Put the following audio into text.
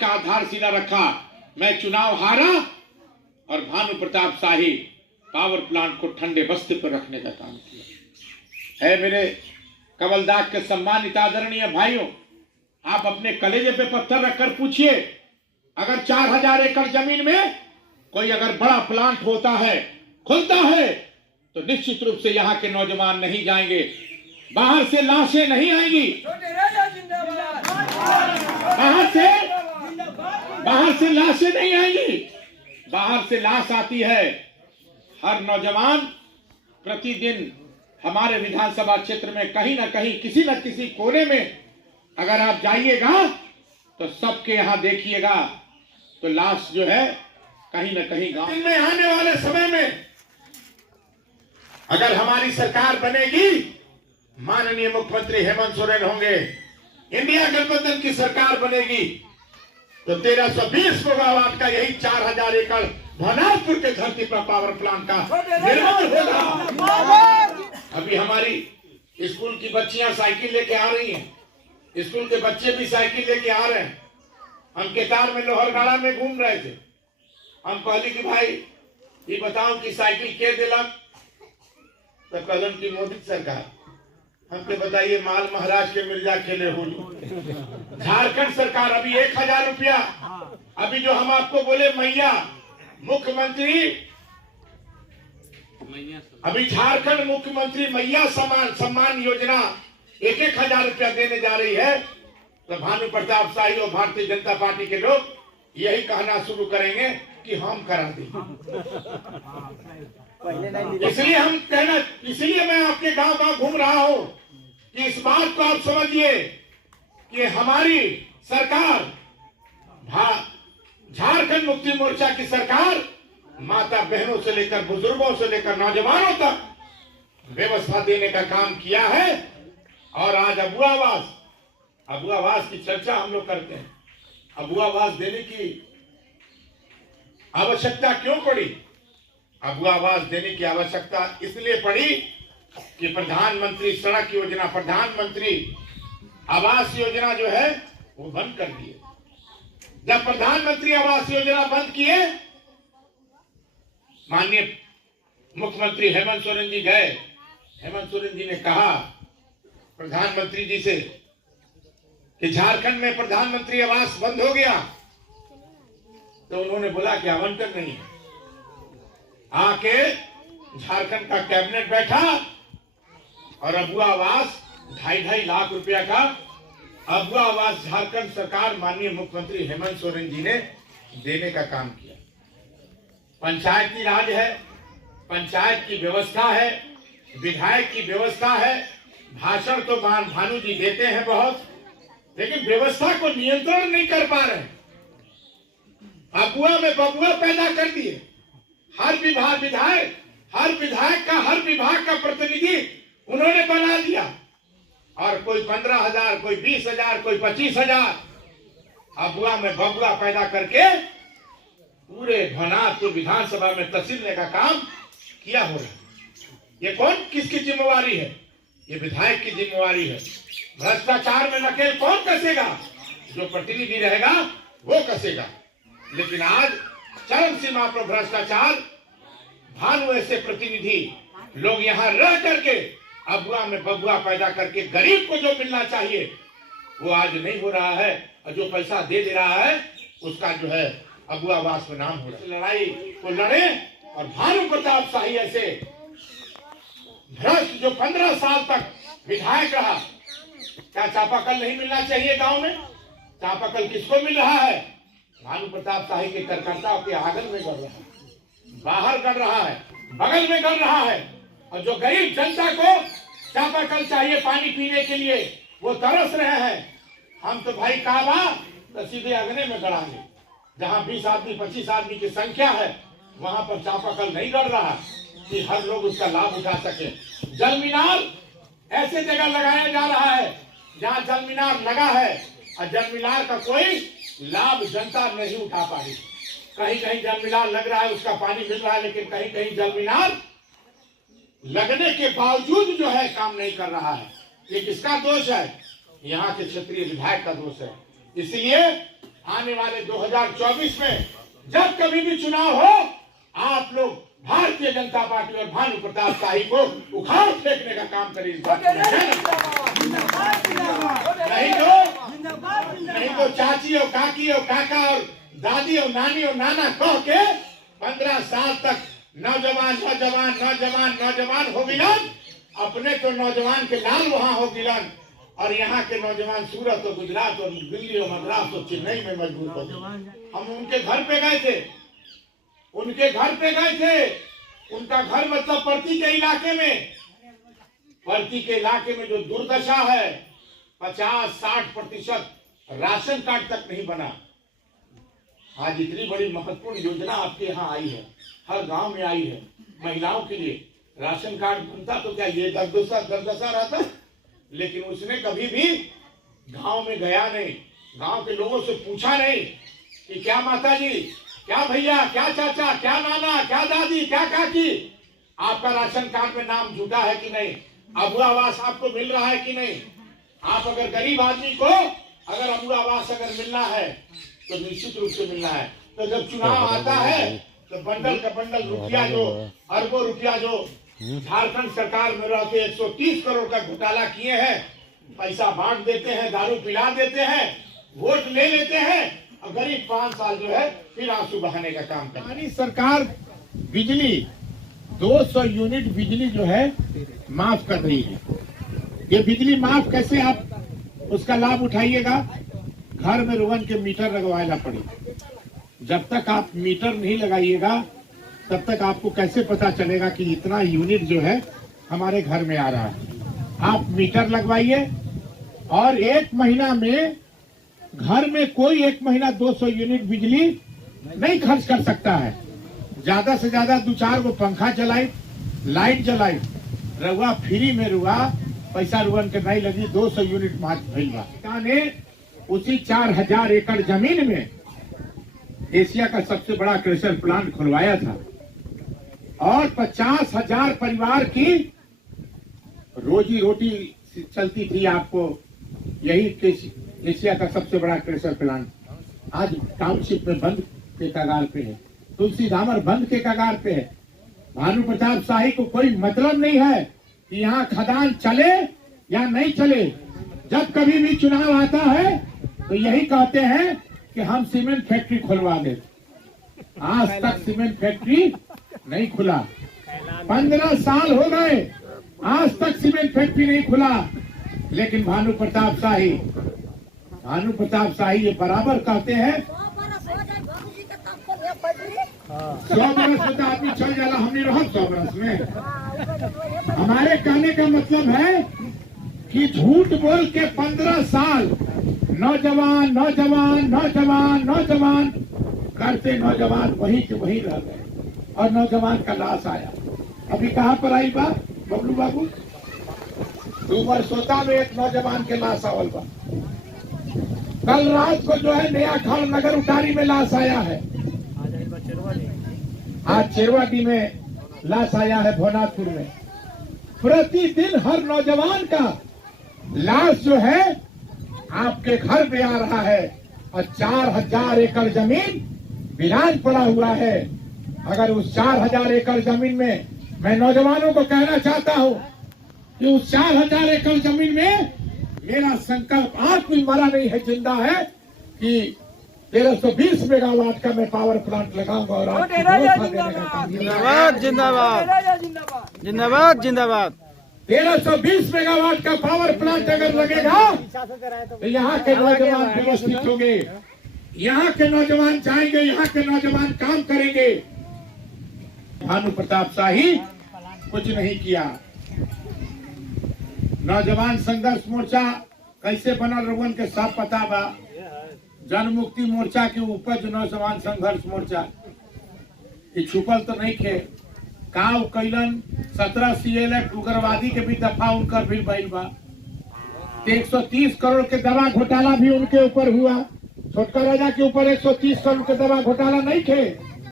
का आधारशिला रखा। मैं चुनाव हारा और भानु प्रताप शाही पावर प्लांट को ठंडे बस्ते पर रखने का काम किया है। मेरे कमलदाग के सम्मानित आदरणीय भाइयों, आप अपने कलेजे पे पत्थर रखकर पूछिए, अगर 4000 एकड़ जमीन में कोई अगर बड़ा प्लांट होता है, खुलता है, तो निश्चित रूप से यहाँ के नौजवान नहीं जाएंगे, बाहर से लाशें नहीं आएंगी, बाहर से लाशें नहीं आएंगी, बाहर से लाश आती है। हर नौजवान प्रतिदिन हमारे विधानसभा क्षेत्र में कहीं ना कहीं किसी न किसी कोने में अगर आप जाइएगा तो सबके यहाँ देखिएगा तो लाश जो है कहीं ना कहीं गांव में। आने वाले समय में अगर हमारी सरकार बनेगी, माननीय मुख्यमंत्री हेमंत सोरेन होंगे, इंडिया गठबंधन की सरकार बनेगी, तो 1320 मेगावाट का यही 4000 एकड़ भनारपुर के धरती पर पावर प्लांट का निर्माण होगा। अभी हमारी स्कूल की बच्चियां साइकिल लेके आ रही हैं, स्कूल के बच्चे भी साइकिल लेके आ रहे हैं। हम केतार में लोहरगाड़ा में घूम रहे थे, हम कहली कि भाई ये बताओ कि साइकिल के दिलक, तो कदम की मोदी सरकार। हमके बताइए, माल महाराज के मिर्जा खेले हुए। झारखंड सरकार अभी 1000 रुपया, अभी जो हम आपको बोले मैया मुख्यमंत्री, अभी झारखंड मुख्यमंत्री मैया सम्मान योजना 1000 रुपया देने जा रही है। तो भानु प्रताप शाही और भारतीय जनता पार्टी के लोग यही कहना शुरू करेंगे कि हम करा दें। इसलिए हम कहना, इसलिए मैं आपके गांव गांव घूम रहा हूं कि इस बात को आप समझिए कि हमारी सरकार, झारखंड मुक्ति मोर्चा की सरकार, माता बहनों से लेकर बुजुर्गों से लेकर नौजवानों तक व्यवस्था देने का काम किया है। और आज अबू आवास की चर्चा हम लोग करते हैं। अबू आवास देने की आवश्यकता क्यों पड़ी? अबू आवास देने की आवश्यकता इसलिए पड़ी कि प्रधानमंत्री सड़क योजना, प्रधानमंत्री आवास योजना जो है वो बंद कर दिए। जब प्रधानमंत्री आवास योजना बंद किए, माननीय मुख्यमंत्री हेमंत सोरेन जी गए, हेमंत सोरेन जी ने कहा प्रधानमंत्री जी से कि झारखंड में प्रधानमंत्री आवास बंद हो गया, तो उन्होंने बोला कि आवंटन नहीं है। आके झारखंड का कैबिनेट बैठा और अबू आवास 2.5 लाख रुपया का अबू आवास झारखंड सरकार माननीय मुख्यमंत्री हेमंत सोरेन जी ने देने का काम किया। पंचायती राज है, पंचायत की व्यवस्था है, विधायक की व्यवस्था है। भाषण तो भानु जी देते हैं बहुत, लेकिन व्यवस्था को नियंत्रण नहीं कर पा रहे। अबुआ में बबुआ पैदा कर दिए। हर विधायक का, हर विभाग का प्रतिनिधि उन्होंने बना दिया, और कोई 15,000, कोई 20,000, कोई 25,000 अबुआ में बबुआ पैदा करके पूरे भनारपुर विधानसभा में तहसीलने का काम किया हो रहा है। ये कौन, किसकी जिम्मेवारी है? ये विधायक की जिम्मेवारी है। भ्रष्टाचार में नकेल कौन कसेगा? जो प्रतिनिधि रहेगा वो कसेगा। लेकिन आज चरम सीमा पर भ्रष्टाचार, भानु ऐसे प्रतिनिधि लोग यहाँ रह करके अबुआ में बबुआ पैदा करके गरीब को जो मिलना चाहिए वो आज नहीं हो रहा है, और जो पैसा दे रहा है उसका जो है अबुआ आवास में नाम हो रहा है। लड़ाई को लड़े, और भानु प्रताप शाही ऐसे भ्रष्ट जो 15 साल तक विधायक रहा, क्या चापाकल नहीं मिलना चाहिए गांव में? चापाकल किसको मिल रहा है? भानु प्रताप शाही के कार्यकर्ताओं के आंगन में गड़ रहा है, बाहर गड़ रहा है, बगल में गड़ रहा है। और जो गरीब जनता को चापाकल चाहिए पानी पीने के लिए, वो तरस रहे हैं। हम तो भाई काबा तो सीधे अगने में गड़ाएंगे। जहाँ 20 आदमी 25 आदमी की संख्या है, वहां पर चापाकल नहीं गड़ रहा कि हर लोग उसका लाभ उठा सके। जल मीनार ऐसे जगह लगाया जा रहा है जहाँ जल मीनार लगा है, और जल मीनार का कोई लाभ जनता नहीं उठा पा रही। कहीं कहीं जल मीनार लग रहा है, उसका पानी मिल रहा है, लेकिन कहीं कहीं जल मीनार लगने के बावजूद जो है काम नहीं कर रहा है। ये किसका दोष है? यहाँ के क्षेत्रीय विधायक का दोष है। इसलिए आने वाले 2024 में जब कभी भी चुनाव हो, आप लोग भारतीय जनता पार्टी और भानु प्रताप शाही को उखाड़ फेंकने का काम करें। नहीं तो चाची और काकी और काका और दादी और नानी और नाना कह के 15 साल तक नौजवान नौजवान नौजवान नौजवान हो गिलन। अपने तो नौजवान के लाल वहां हो गिलन और यहाँ के नौजवान सूरत और गुजरात और दिल्ली और मद्रास और चेन्नई में मजबूत हो गए। हम उनके घर पे गए थे, उनके घर पे गए थे। उनका घर मतलब पर्ती के इलाके में, पर्ती के इलाके में जो दुर्दशा है, 50-60% राशन कार्ड तक नहीं बना। आज इतनी बड़ी महत्वपूर्ण योजना आपके यहाँ आई है, हर गांव में आई है, महिलाओं के लिए राशन कार्ड बनता तो क्या ये दर्दशा रहता। लेकिन उसने कभी भी गांव में गया नहीं, गांव के लोगों से पूछा नहीं कि क्या माता जी, क्या भैया, क्या चाचा, क्या नाना, क्या दादी, क्या काकी, आपका राशन कार्ड में नाम जुटा है कि नहीं, अबू आवास आपको मिल रहा है कि नहीं। आप अगर गरीब आदमी को अगर अबू आवास अगर मिलना है तो निश्चित रूप से मिलना है। तो जब चुनाव आता है तो बंडल का बंडल रुपया, जो अरबों रुपया जो झारखंड सरकार में रहते 130 करोड़ का घोटाला किए हैं, पैसा बांट देते हैं, दारू पिला देते हैं, वोट ले लेते हैं और गरीब 5 साल जो है फिर आंसू बहाने का काम करती है। सरकार बिजली 200 यूनिट बिजली जो है माफ कर रही है। ये बिजली माफ कैसे आप उसका लाभ उठाइएगा? घर में रोहन के मीटर लगवाना पड़ेगा। जब तक आप मीटर नहीं लगाइएगा तब तक आपको कैसे पता चलेगा कि इतना यूनिट जो है हमारे घर में आ रहा है। आप मीटर लगवाइए और 1 महीना में घर में कोई 1 महीना 200 यूनिट बिजली नहीं खर्च कर सकता है। ज्यादा से ज्यादा 2-4 को पंखा चलाई, लाइट जलाई, रुआ फ्री में रुआ, पैसा रुअन के नहीं लगी, 200 यूनिट भइल ने उसी 4000 एकड़ जमीन में एशिया का सबसे बड़ा क्रेशर प्लांट खुलवाया था और 50,000 परिवार की रोजी रोटी चलती थी। आपको यही एशिया का सबसे बड़ा क्रेशर प्लांट आज टाउनशिप में बंद के कगार पे है, तुलसी धामर बंद के कगार पे है। भानु प्रताप शाही को कोई मतलब नहीं है कि यहाँ खदान चले या नहीं चले। जब कभी भी चुनाव आता है तो यही कहते हैं कि हम सीमेंट फैक्ट्री खुलवा दे। आज तक सीमेंट फैक्ट्री नहीं खुला, 15 साल हो गए, आज तक सीमेंट फैक्ट्री नहीं खुला। लेकिन भानु प्रताप शाही ये बराबर कहते हैं 100 बरस में तो आदमी चल जाला, हमने रहा 100 बरस में। हमारे कहने का मतलब है कि झूठ बोल के 15 साल नौजवान नौजवान नौजवान नौजवान करते नौजवान वहीं के वहीं रह गए और नौजवान का लाश आया। अभी कहाँ पर आई बात बबलू बाबू? डूमरसोता में एक नौजवान के लाश आवल बा। कल रात को जो है नया खाल नगर उटारी में लाश आया है। आज चेरवाडी में लाश आया है, भोनाथपुर में। प्रतिदिन हर नौजवान का लाश जो है आपके घर में आ रहा है और 4000 एकड़ जमीन वीरान पड़ा हुआ है। अगर उस 4000 एकड़ जमीन में मैं नौजवानों को कहना चाहता हूं कि उस 4000 एकड़ जमीन में मेरा संकल्प आज भी मरा नहीं है, जिंदा है कि 1320 मेगावाट का मैं पावर प्लांट लगाऊंगा और जिंदाबाद जिंदाबाद जिंदाबाद जिंदाबाद 1320 मेगावाट का पावर प्लांट अगर लगेगा तो यहाँ के नौजवान व्यवस्थित होंगे, यहाँ के नौजवान जाएंगे, यहाँ के नौजवान काम करेंगे। भानु प्रताप शाही कुछ नहीं किया। नौजवान संघर्ष मोर्चा कैसे बनल रघुवन के सब पता बा। जनमुक्ति मोर्चा की उपज नौजवान संघर्ष मोर्चा छुपल तो नहीं खे। काव कैलन 17 CLF उग्रवादी के भी दफा उनकर भी बैल बा। 130 करोड़ के दवा घोटाला भी उनके ऊपर हुआ। छोटका राजा के ऊपर 130 करोड़ के दवा घोटाला नहीं थे।